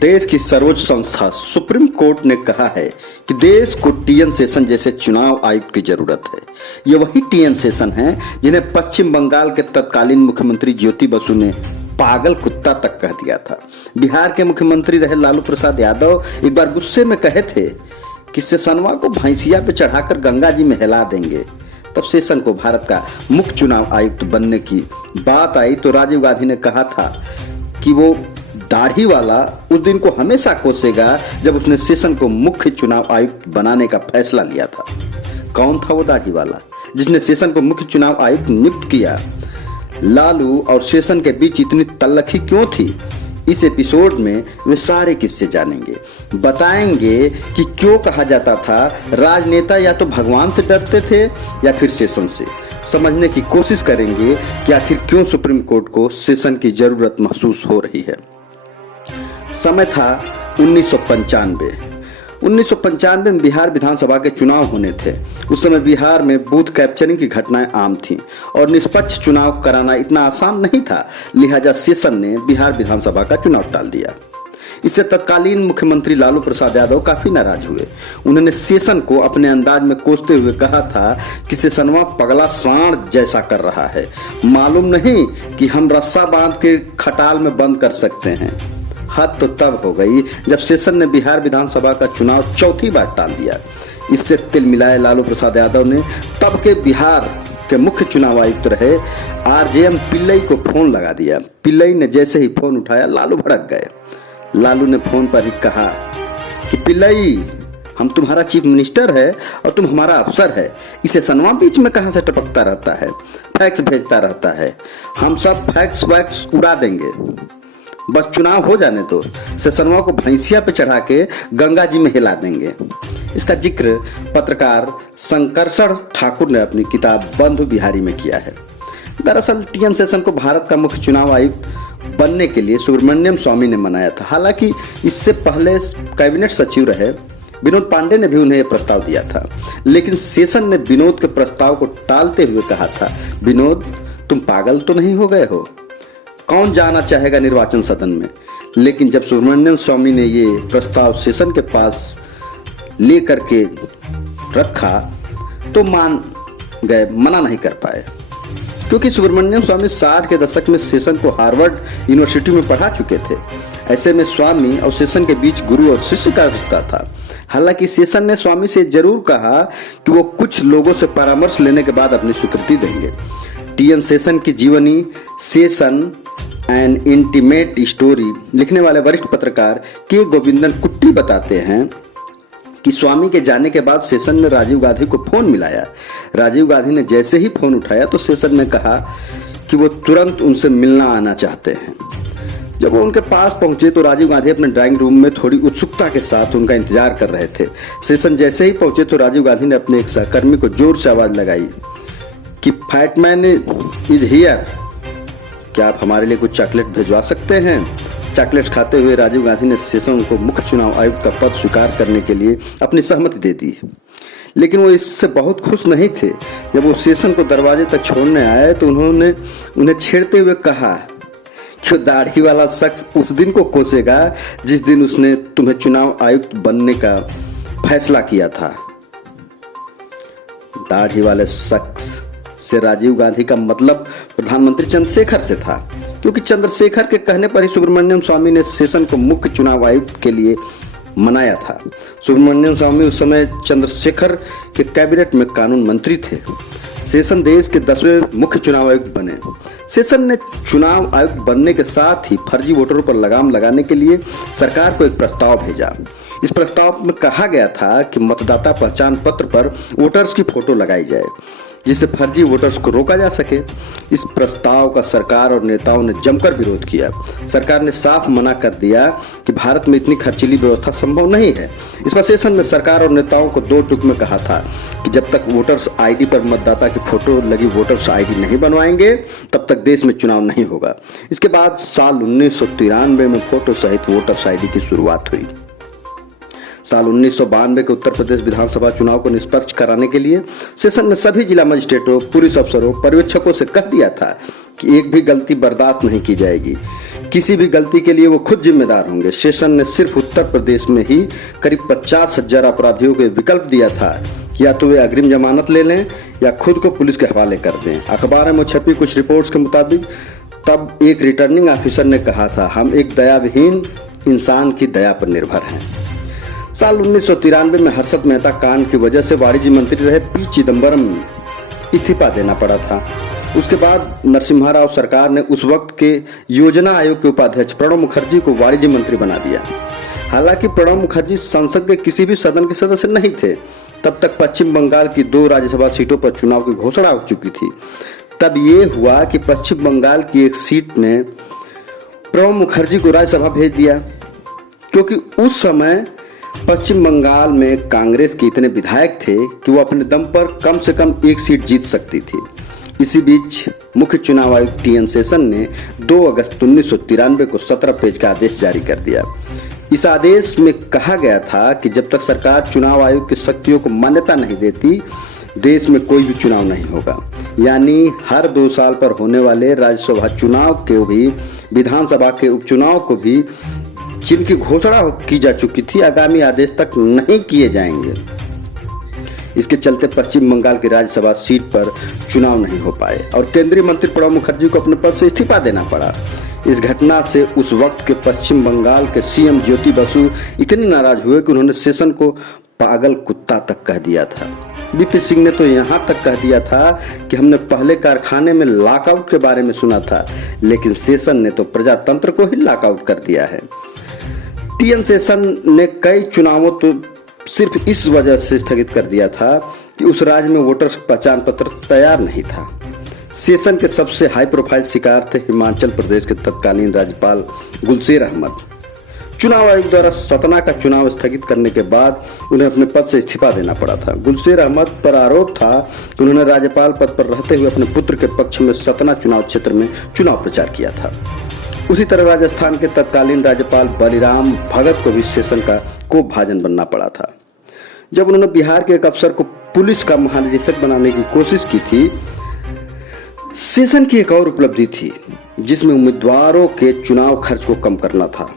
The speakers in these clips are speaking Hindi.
देश की सर्वोच्च संस्था सुप्रीम कोर्ट ने कहा है कि देश को टीएन शेषन जैसे चुनाव आयुक्त की जरूरत है। ये वही टीएन शेषन हैं जिन्हें पश्चिम बंगाल के तत्कालीन मुख्यमंत्री ज्योति बसु ने पागल कुत्ता तक कह दिया था। बिहार के मुख्यमंत्री रहे लालू प्रसाद यादव एक बार गुस्से में कहे थे कि शेषनवा को भैंसिया पे चढ़ाकर गंगा जी में हिला देंगे। तब शेषन को भारत का मुख्य चुनाव आयुक्त बनने की बात आई तो राजीव गांधी ने कहा था कि वो दाढ़ी वाला उस दिन को हमेशा कोसेगा जब उसने शेषन को मुख्य चुनाव आयुक्त बनाने का फैसला लिया था। कौन था वो दाढ़ी वाला जिसने शेषन को मुख्य चुनाव आयुक्त नियुक्त किया? लालू और शेषन के बीच इतनी तल्लखी क्यों थी? इस एपिसोड में वे सारे किस्से जानेंगे, बताएंगे कि क्यों कहा जाता था राजनेता या तो भगवान से डरते थे या फिर शेषन से। समझने की कोशिश करेंगे कि आखिर क्यों सुप्रीम कोर्ट को शेषन की जरूरत महसूस हो रही है। समय था 1995। 1995 में बिहार विधानसभा के चुनाव होने थे। उस समय बिहार में बूथ कैप्चरिंग की घटनाएं आम थीं और निष्पक्ष चुनाव कराना इतना आसान नहीं था। लिहाजा शेषन ने बिहार विधानसभा का चुनाव टाल दिया। इससे तत्कालीन मुख्यमंत्री लालू प्रसाद यादव काफी नाराज हुए। उन्होंने शेषन को अपने अंदाज में कोसते हुए कहा था कि शेषनवा पगला सांड जैसा कर रहा है, मालूम नहीं कि हम रस्सा बांध के खटाल में बंद कर सकते हैं। हद तो तब हो गई जब शेषन ने बिहार विधानसभा का चुनाव चौथी बार टाल दिया। इससे तिल मिलाए लालू प्रसाद यादव ने तब के बिहार के मुख्य चुनाव आयुक्त रहे आरजेएम पिल्लई को फोन लगा दिया। पिल्लई ने जैसे ही फोन उठाया लालू भड़क गए। लालू ने फोन पर ही कहा कि पिल्लई, हम तुम्हारा चीफ मिनिस्टर है और तुम हमारा अफसर है। इसे सनवा बीच में कहां से टपकता रहता है, फैक्स भेजता रहता है। हम सब फैक्स वैक्स उड़ा देंगे, बस चुनाव हो जाने दो। शेषनवा को भैंसिया पे चढ़ा के गंगा जी में हिला देंगे। इसका जिक्र पत्रकार शंकरसर ठाकुर ने अपनी किताब बंधु बिहारी में किया है। दरअसल टीएन शेषन को भारत का मुख्य चुनाव आयुक्त बनने के लिए सुब्रमण्यम स्वामी ने मनाया था। हालांकि इससे पहले कैबिनेट सचिव रहे विनोद पांडे ने भी उन्हें यह प्रस्ताव दिया था, लेकिन शेषन ने विनोद के प्रस्ताव को टालते हुए कहा था, विनोद तुम पागल तो नहीं हो गए हो? कौन जाना चाहेगा निर्वाचन सदन में? लेकिन जब सुब्रमण्यम स्वामी ने ये प्रस्ताव शेषन के पास ले करके रखा तो मान गए, मना नहीं कर पाए, क्योंकि सुब्रमण्यम स्वामी 60 के दशक में शेषन को हार्वर्ड यूनिवर्सिटी में पढ़ा चुके थे। ऐसे में स्वामी और शेषन के बीच गुरु और शिष्य का रिश्ता था। हालांकि शेषन ने स्वामी से जरूर कहा कि वो कुछ लोगों से परामर्श लेने के बाद अपनी स्वीकृति देंगे। टीएन शेषन की जीवनी शेषन एन इंटीमेट स्टोरी लिखने वाले वरिष्ठ पत्रकार के गोविंदन कुट्टी बताते हैं कि स्वामी के जाने के बाद शेषन ने राजीव गांधी को फोन मिलाया। राजीव गांधी ने जैसे ही फोन उठाया तो शेषन ने कहा कि वो तुरंत उनसे मिलना आना चाहते हैं। जब वो उनके पास पहुंचे तो राजीव गांधी अपने ड्राइंग रूम में थोड़ी उत्सुकता के साथ उनका इंतजार कर रहे थे। शेषन जैसे ही पहुंचे तो राजीव गांधी ने अपने एक सहकर्मी को जोर से आवाज लगाई कि फैटमैन इज हियर, क्या आप हमारे लिए कुछ चॉकलेट भिजवा सकते हैं? चॉकलेट खाते हुए राजीव गांधी ने शेषन को मुख्य चुनाव आयुक्त का पद स्वीकार करने के लिए अपनी सहमति दे दी। लेकिन वो इससे बहुत खुश नहीं थे। जब वो शेषन को दरवाजे तक छोड़ने आए तो उन्होंने उन्हें छेड़ते हुए कहा कि दाढ़ी वाला शख्स उस दिन को कोसेगा जिस दिन उसने तुम्हें चुनाव आयुक्त बनने का फैसला किया था। दाढ़ी वाले शख्स से राजीव गांधी का मतलब प्रधानमंत्री चंद्रशेखर से था, क्योंकि चंद्रशेखर के कहने पर ही सुब्रमण्यम स्वामी ने शेषन को मुख्य चुनाव आयुक्त के लिए मनाया था। सुब्रमण्यम स्वामी उस समय चंद्रशेखर के कैबिनेट में कानून मंत्री थे। शेषन देश के 10वें मुख्य चुनाव आयुक्त बने। शेषन ने चुनाव आयुक्त बनने के साथ ही फर्जी वोटरों पर लगाम लगाने के लिए सरकार को एक प्रस्ताव भेजा। इस प्रस्ताव में कहा गया था कि मतदाता पहचान पत्र पर वोटर्स की फोटो लगाई जाए, जिससे फर्जी वोटर्स को रोका जा सके। इस प्रस्ताव का सरकार और नेताओं ने जमकर विरोध किया। सरकार ने साफ मना कर दिया कि भारत में इतनी खर्चीली व्यवस्था संभव नहीं है। इस पर शेषन ने सरकार और नेताओं को दो टूक में कहा था कि जब तक वोटर्स आईडी पर मतदाता की फोटो लगी वोटर्स आईडी नहीं बनवाएंगे तब तक देश में चुनाव नहीं होगा। इसके बाद साल 1993 में फोटो सहित वोटर्स आईडी की शुरुआत हुई। साल 1992 के उत्तर प्रदेश विधानसभा चुनाव को निष्पक्ष कराने के लिए शेषन ने सभी जिला मजिस्ट्रेटों, पुलिस अफसरों, पर्यवेक्षकों से कह दिया था कि एक भी गलती बर्दाश्त नहीं की जाएगी। किसी भी गलती के लिए वो खुद जिम्मेदार होंगे। सेशन ने सिर्फ उत्तर प्रदेश में ही करीब 50,000 अपराधियों को विकल्प दिया था कि या तो वे अग्रिम जमानत ले लें या खुद को पुलिस के हवाले कर दें। अखबार में छपी कुछ रिपोर्ट्स के मुताबिक तब एक रिटर्निंग ऑफिसर ने कहा था, हम एक दयाविहीन इंसान की दया पर निर्भर हैं। साल 1993 में हर्षद मेहता कांड की वजह से वाणिज्य मंत्री रहे पी चिदम्बरम इस्तीफा देना पड़ा था। उसके बाद नरसिम्हा राव सरकार ने उस वक्त के योजना आयोग के उपाध्यक्ष प्रणब मुखर्जी को वाणिज्य मंत्री बना दिया। हालांकि प्रणब मुखर्जी संसद के किसी भी सदन के सदस्य नहीं थे। तब तक पश्चिम बंगाल की 2 राज्यसभा सीटों पर चुनाव की घोषणा हो चुकी थी। तब ये हुआ कि पश्चिम बंगाल की एक सीट ने प्रणब मुखर्जी को राज्यसभा भेज दिया, क्योंकि उस समय पश्चिम बंगाल में कांग्रेस के इतने विधायक थे कि वो अपने दम पर कम से कम एक सीट जीत सकती थी। इसी बीच मुख्य चुनाव आयुक्त टी एन शेषन ने 2 अगस्त 1993 को 17 पेज का आदेश जारी कर दिया। इस आदेश में कहा गया था कि जब तक सरकार चुनाव आयोग की शक्तियों को मान्यता नहीं देती, देश में कोई भी चुनाव नहीं होगा। यानी हर 2 साल पर होने वाले राज्यसभा चुनाव के भी, विधानसभा के उपचुनाव को भी, जिनकी घोषणा की जा चुकी थी, आगामी आदेश तक नहीं किए जाएंगे। इसके चलते पश्चिम बंगाल की राज्यसभा सीट पर चुनाव नहीं हो पाए और केंद्रीय मंत्री प्रणब मुखर्जी को अपने पद से इस्तीफा देना पड़ा। इस घटना से उस वक्त के पश्चिम बंगाल के सीएम ज्योति बसु इतने नाराज हुए कि उन्होंने शेषन को पागल कुत्ता तक कह दिया था। वीपी सिंह ने तो यहाँ तक कह दिया था कि हमने पहले कारखाने में लॉकआउट के बारे में सुना था, लेकिन शेषन ने तो प्रजातंत्र को ही लॉकआउट कर दिया है। टी एन शेषन ने कई चुनावों तो सिर्फ इस वजह से स्थगित कर दिया था कि उस राज्य में वोटर्स पहचान पत्र तैयार नहीं था। शेषन के सबसे हाई प्रोफाइल शिकार थे हिमाचल प्रदेश के तत्कालीन राज्यपाल गुलशेर अहमद। चुनाव आयोग द्वारा सतना का चुनाव स्थगित करने के बाद उन्हें अपने पद से इस्तीफा देना पड़ा था। गुलशेर अहमद पर आरोप था कि उन्होंने राज्यपाल पद पर रहते हुए अपने पुत्र के पक्ष में सतना चुनाव क्षेत्र में चुनाव प्रचार किया था। उसी तरह राजस्थान के तत्कालीन राज्यपाल बलिराम भगत को भी शेषन का कोपभाजन बनना पड़ा था। जब उन्होंने बिहार के एक अफसर को पुलिस का महानिदेशक बनाने की कोशिश की थी, शेषन की एक और उपलब्धि थी जिसमें उम्मीदवारों के चुनाव खर्च को कम करना था।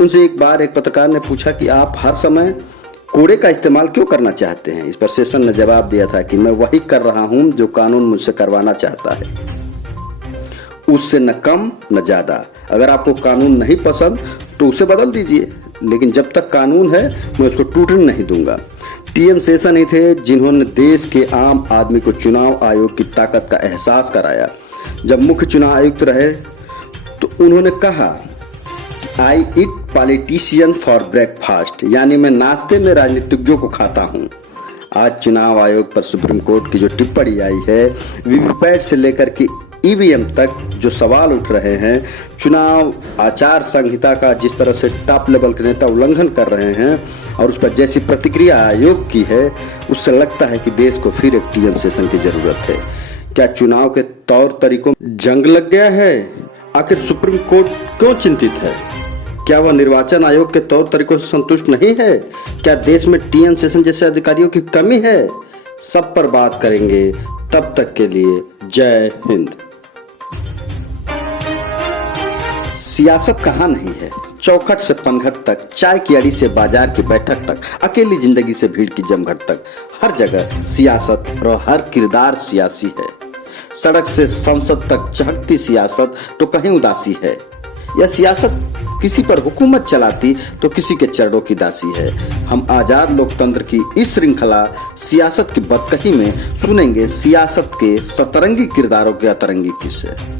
उनसे एक बार एक पत्रकार ने पूछा कि आप हर समय कोड़े का इस्तेमाल क्यों करना चाहते हैं। इस पर शेषन ने जवाब दिया था कि मैं वही कर रहा हूं जो कानून मुझसे करवाना चाहता है, उससे न कम न ज्यादा। अगर आपको कानून नहीं पसंद तो उसे बदल दीजिए, लेकिन जब तक कानून है मैं उसको टूटने नहीं दूंगा। टी एन शेषन ही थे जिन्होंने देश के आम आदमी को चुनाव आयोग की ताकत का एहसास कराया। जब मुख्य चुनाव आयुक्त रहे तो उन्होंने कहा, आई ईट पॉलिटिशियन फॉर ब्रेकफास्ट, यानी मैं नाश्ते में राजनीतिज्ञों को खाता हूँ। आज चुनाव आयोग पर सुप्रीम कोर्ट की जो टिप्पणी आई है, वीवीपैट से लेकर के ईवीएम तक जो सवाल उठ रहे हैं, चुनाव आचार संहिता का जिस तरह से टॉप लेवल के नेता उल्लंघन कर रहे हैं और उस पर जैसी प्रतिक्रिया आयोग की है, उससे लगता है कि देश को फिर एक टी एन शेषन की जरूरत है। क्या चुनाव के तौर तरीकों में जंग लग गया है? आखिर सुप्रीम कोर्ट क्यों चिंतित है? क्या वह निर्वाचन आयोग के तौर तरीकों से संतुष्ट नहीं है? क्या देश में टी एन शेषन जैसे अधिकारियों की कमी है? सब पर बात करेंगे। तब तक के लिए जय हिंद। सियासत कहाँ नहीं है, चौखट से पनघट तक, चाय की अड़ी से बाजार की बैठक तक, अकेली जिंदगी से भीड़ की जमघट तक, हर जगह सियासत और हर किरदार सियासी है। सड़क से संसद तक चहकती सियासत तो कहीं उदासी है। यह सियासत किसी पर हुकूमत चलाती तो किसी के चरणों की दासी है। हम आजाद लोकतंत्र की इस श्रृंखला सियासत की बदकही में सुनेंगे सियासत के सतरंगी किरदारों के अतरंगी किस्से।